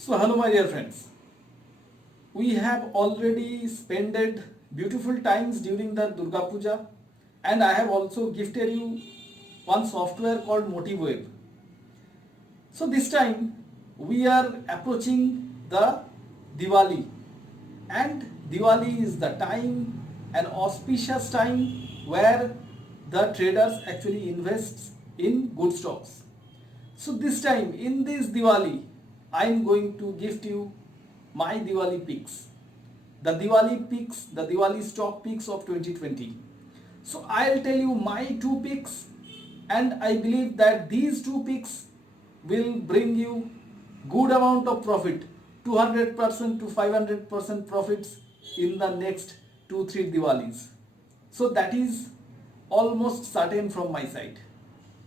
So hello my dear friends, we have already spent beautiful times during the Durga Puja and I have also gifted you one software called MotiveWeb. So this time we are approaching the Diwali and Diwali is the time, an auspicious time where the traders actually invest in good stocks. So this time in this Diwali, I am going to gift you my Diwali picks. The Diwali picks, the Diwali stock picks of 2020. So I'll tell you my two picks and I believe that these two picks will bring you good amount of profit, 200% to 500% profits in the next 2-3 Diwalis. So that is almost certain from my side.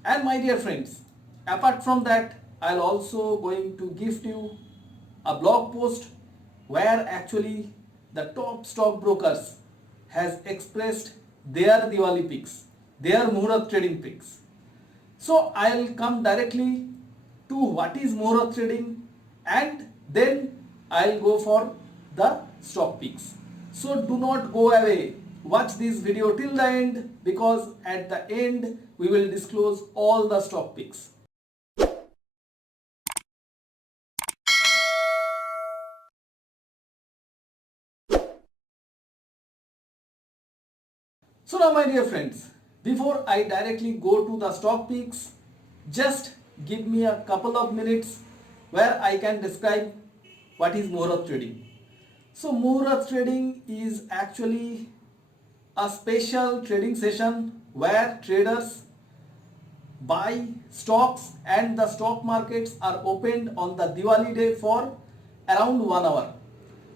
And my dear friends, apart from that, I'll also going to gift you a blog post where actually the top stockbrokers has expressed their Diwali picks, their Muhurat trading picks. So I'll come directly to what is Muhurat trading and then I'll go for the stock picks. So do not go away. Watch this video till the end because at the end we will disclose all the stock picks. So now my dear friends, before I directly go to the stock picks, just give me a couple of minutes where I can describe what is Muhurat trading. So Muhurat trading is actually a special trading session where traders buy stocks and the stock markets are opened on the Diwali day for around 1 hour.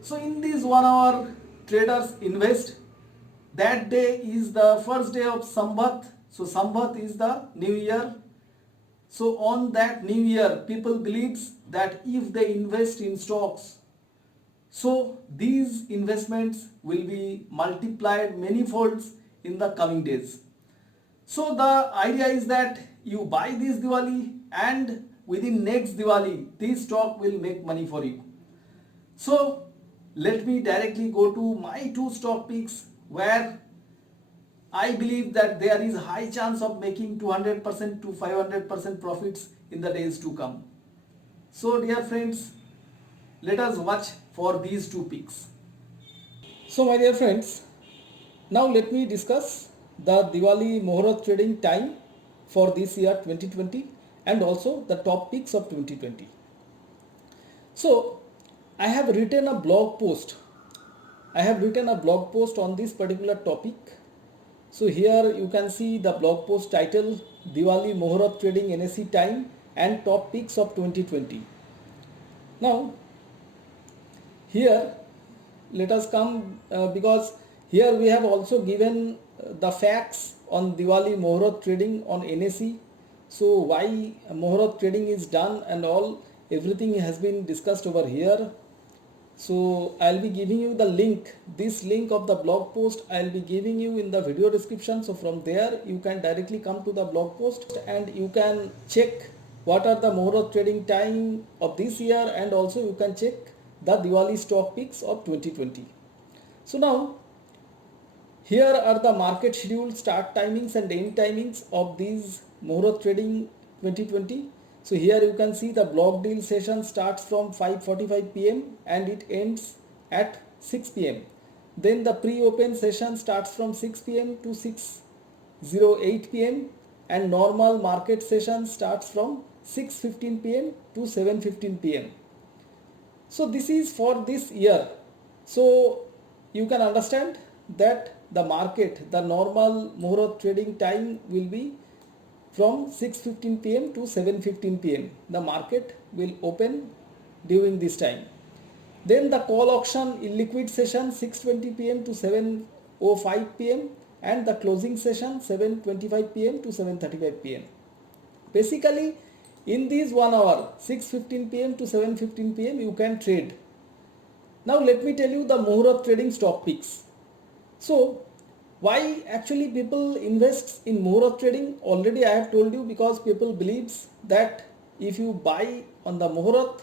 So in this 1 hour traders invest. That day is the first day of Samvat. So Samvat is the new year. So on that new year people believes that if they invest in stocks, so these investments will be multiplied many folds in the coming days. So the idea is that you buy this Diwali and within next Diwali this stock will make money for you. So let me directly go to my two stock picks where I believe that there is high chance of making 200% to 500% profits in the days to come. So dear friends, let us watch for these two picks. So my dear friends, now let me discuss the Diwali Muhurat trading time for this year 2020 and also the top picks of 2020. So I have written a blog post. On this particular topic. So here you can see the blog post title Diwali Muhurat trading NSE time and top picks of 2020. Now here let us come because here we have also given the facts on Diwali Muhurat trading on NSE. So why Muhurat trading is done and all, everything has been discussed over here. So I'll be giving you the link, this link of the blog post I'll be giving you in the video description. So from there you can directly come to the blog post and you can check what are the Muhurat trading time of this year and also you can check the Diwali stock picks of 2020. So now here are the market schedule, start timings and end timings of these Muhurat trading 2020. So here you can see the block deal session starts from 5:45 p.m. and it ends at 6 p.m. Then the pre-open session starts from 6 p.m. to 6:08 p.m. and normal market session starts from 6:15 p.m. to 7:15 p.m. So this is for this year. So you can understand that the market, the normal Muhurat trading time will be from 6:15 p.m. to 7:15 p.m. The market will open during this time. Then the call auction illiquid session 6:20 p.m. to 7:05 p.m. and the closing session 7:25 p.m. to 7:35 p.m. Basically in these 1 hour 6:15 p.m. to 7:15 p.m. you can trade. Now let me tell you the Muhurat trading stock picks. So why actually people invest in Muhurat trading? Already I have told you, because people believes that if you buy on the Muhurat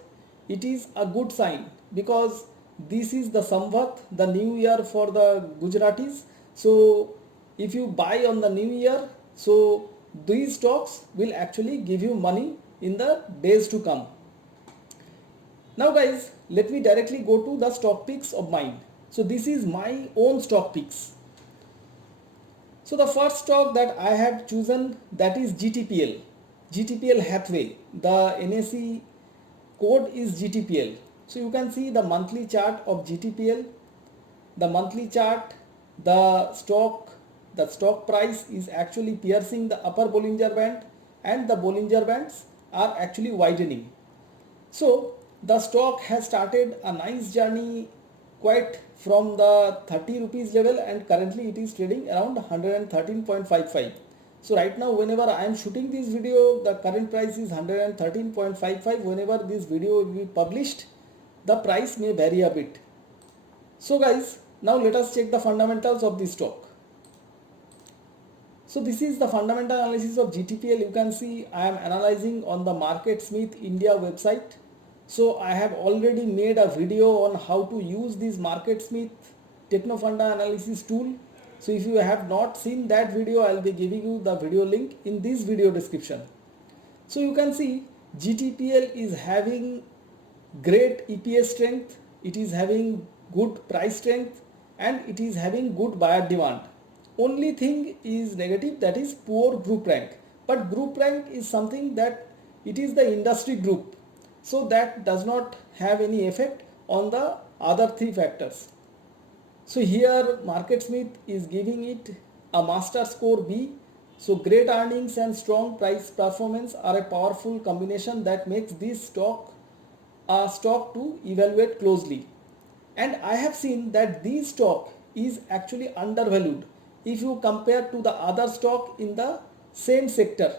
it is a good sign because this is the Samvat, the new year for the Gujaratis. So if you buy on the new year, so these stocks will actually give you money in the days to come. Now guys, let me directly go to the stock picks of mine. So this is my own stock picks. So the first stock that I had chosen, that is GTPL, GTPL Hathway. The NSE code is GTPL. So you can see the monthly chart of GTPL. The monthly chart, the stock price is actually piercing the upper Bollinger Band, and the Bollinger Bands are actually widening. So the stock has started a nice journey quite from the 30 rupees level, and currently it is trading around 113.55. So right now whenever I am shooting this video, the current price is 113.55. Whenever this video will be published, the price may vary a bit. So guys, now let us check the fundamentals of this stock. So this is the fundamental analysis of GTPL. You can see I am analyzing on the MarketSmith India website. So I have already made a video on how to use this MarketSmith Technofunda analysis tool. So if you have not seen that video, I will be giving you the video link in this video description. So you can see GTPL is having great EPS strength, it is having good price strength, and it is having good buyer demand. Only thing is negative, that is poor group rank. But group rank is something that it is the industry group, so that does not have any effect on the other three factors. So here MarketSmith is giving it a master score B. So great earnings and strong price performance are a powerful combination that makes this stock a stock to evaluate closely. And I have seen that this stock is actually undervalued if you compare to the other stock in the same sector.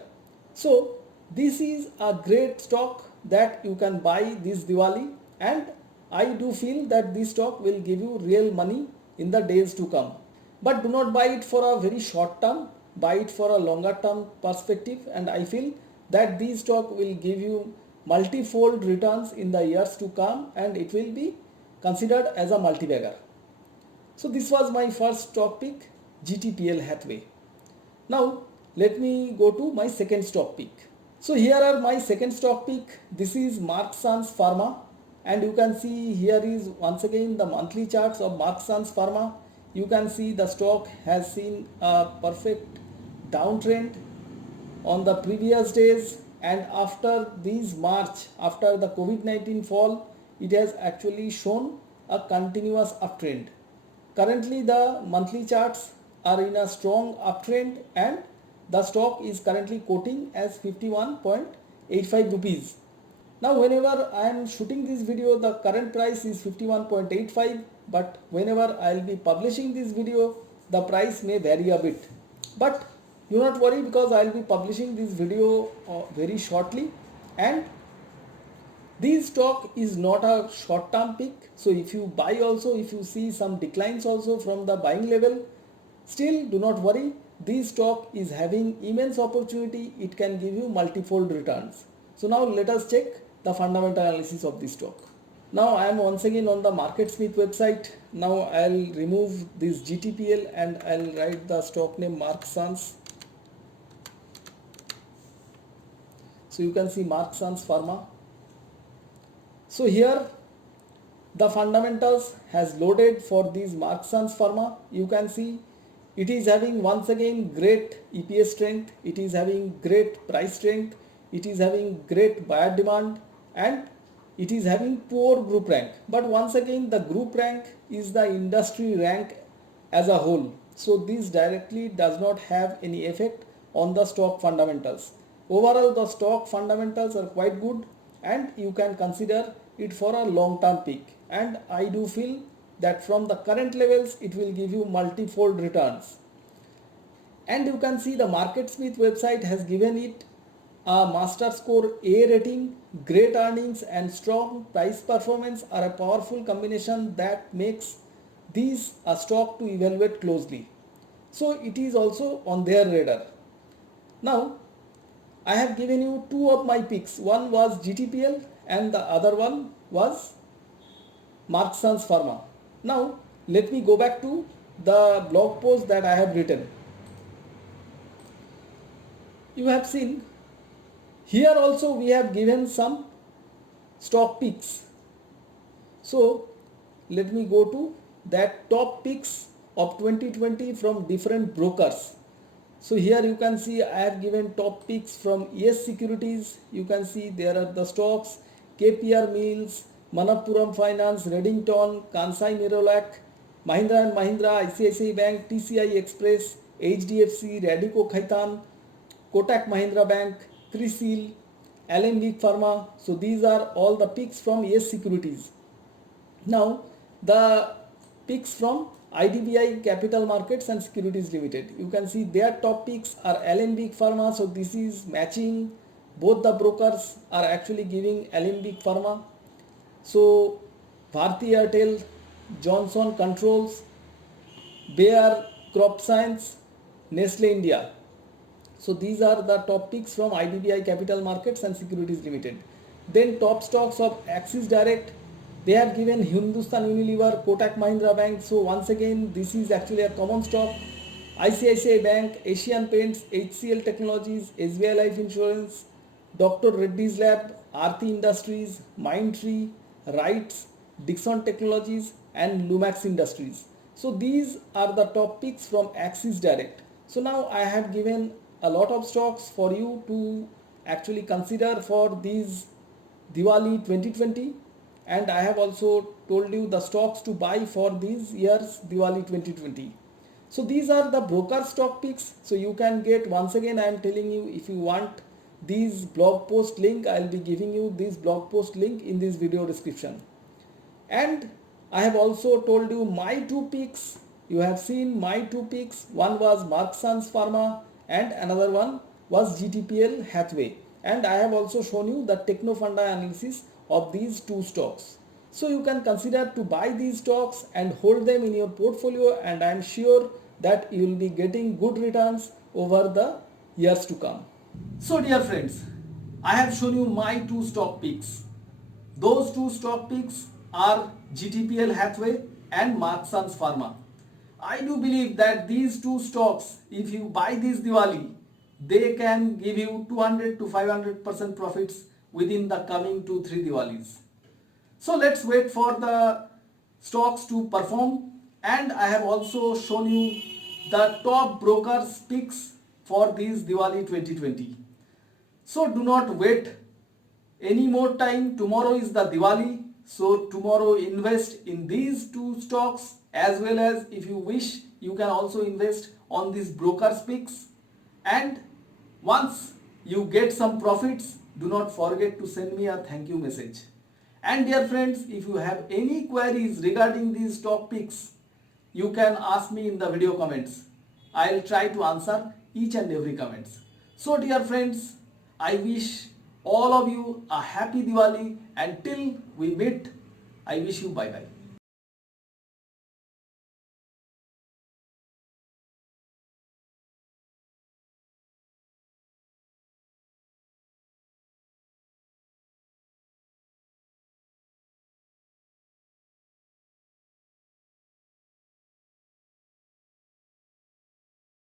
So this is a great stock that you can buy this Diwali, and I do feel that this stock will give you real money in the days to come. But do not buy it for a very short term, buy it for a longer term perspective, and I feel that this stock will give you multi-fold returns in the years to come, and it will be considered as a multi-bagger. So this was my first stock pick, GTPL Hathway. Now let me go to my second stock pick. So here are my second stock pick. This is Marksans Pharma, and you can see here is once again the monthly charts of Marksans Pharma. You can see the stock has seen a perfect downtrend on the previous days, and after this March, after the COVID-19 fall, it has actually shown a continuous uptrend. Currently the monthly charts are in a strong uptrend, and the stock is currently quoting as 51.85 rupees. Now whenever I am shooting this video, the current price is 51.85, but whenever I will be publishing this video, the price may vary a bit. But do not worry, because I will be publishing this video very shortly, and this stock is not a short term pick. So if you buy also, if you see some declines also from the buying level, still do not worry, this stock is having immense opportunity. It can give you multifold returns. So now let us check the fundamental analysis of this stock. Now I am once again on the MarketSmith website. Now I will remove this GTPL and I will write the stock name Marksans. So you can see Marksans Pharma. So here the fundamentals has loaded for these Marksans Pharma. You can see it is having once again great EPS strength, it is having great price strength, it is having great buyer demand, and it is having poor group rank. But once again the group rank is the industry rank as a whole. So this directly does not have any effect on the stock fundamentals. Overall the stock fundamentals are quite good, and you can consider it for a long term pick, and I do feel that from the current levels it will give you multifold returns. And you can see the MarketSmith website has given it a master score A rating. Great earnings and strong price performance are a powerful combination that makes these a stock to evaluate closely. So it is also on their radar. Now I have given you two of my picks. One was GTPL and the other one was Marksans Pharma. Now let me go back to the blog post that I have written. You have seen here also we have given some stock picks. So let me go to that top picks of 2020 from different brokers. So here you can see I have given top picks from Yes Securities. You can see there are the stocks KPR Mills, Manappuram Finance, Reddington, Kansai Nerolac, Mahindra and Mahindra, ICICI Bank, TCI Express, HDFC, Radico Khaitan, Kotak Mahindra Bank, Crisil, Alembic Pharma. So these are all the picks from Yes Securities. Now the picks from IDBI Capital Markets and Securities Limited. You can see their top picks are Alembic Pharma. So this is matching. Both the brokers are actually giving Alembic Pharma. So Bharti Airtel, Johnson Controls, Bayer Crop Science, Nestle India. So these are the top picks from IDBI Capital Markets and Securities Limited. Then top stocks of Axis Direct, they have given Hindustan Unilever, Kotak Mahindra Bank. So once again this is actually a common stock. ICICI Bank, Asian Paints, HCL Technologies, SBI Life Insurance, Dr. Reddy's Lab, Aarti Industries, Mindtree, Wrights, Dixon Technologies and Lumax Industries. So these are the top picks from Axis Direct. So now I have given a lot of stocks for you to actually consider for these Diwali 2020, and I have also told you the stocks to buy for these years Diwali 2020. So these are the broker stock picks. So you can get, once again I am telling you, if you want these blog post link, I will be giving you this blog post link in this video description. And I have also told you my two picks. You have seen my two picks. One was Marksans Pharma and another one was GTPL Hathway. And I have also shown you the Technofunda analysis of these two stocks. So you can consider to buy these stocks and hold them in your portfolio, and I am sure that you will be getting good returns over the years to come. So dear friends, I have shown you my two stock picks. Those two stock picks are GTPL Hathway and Marksans Pharma. I do believe that these two stocks, if you buy this Diwali, they can give you 200 to 500% profits within the coming 2-3 Diwalis. So let's wait for the stocks to perform, and I have also shown you the top brokers picks for this Diwali 2020. So do not wait any more time. Tomorrow is the Diwali. So tomorrow invest in these two stocks, as well as if you wish you can also invest on these brokers picks. And once you get some profits, do not forget to send me a thank you message. And dear friends, if you have any queries regarding these stock picks, you can ask me in the video comments. I will try to answer each and every comments. So dear friends, I wish all of you a happy Diwali, and till we meet, I wish you bye bye.